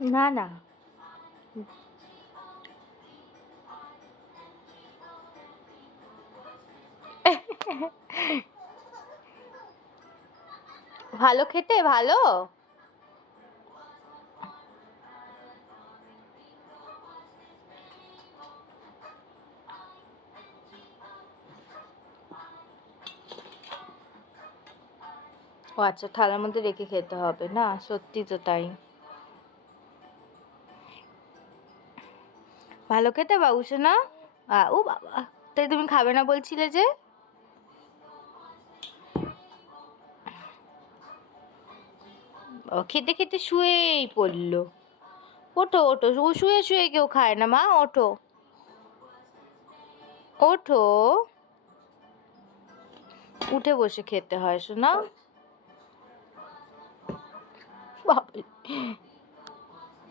না না, ভালো খেতে ভালো। ও আচ্ছা, থালার মধ্যে রেখে খেতে হবে না, সত্যি তো তাই। ভালো খেতে বাবুসে না। ও বাবা, তাই তুমি খাবে না বলছিলে যে? ও খেতে খেতে শুয়েই পড়লো। ওঠো ওঠো, ও শুয়ে শুয়ে কেউ খায় না মা, ওঠো ওঠো, উঠে বসে খেতে হয় শোনা।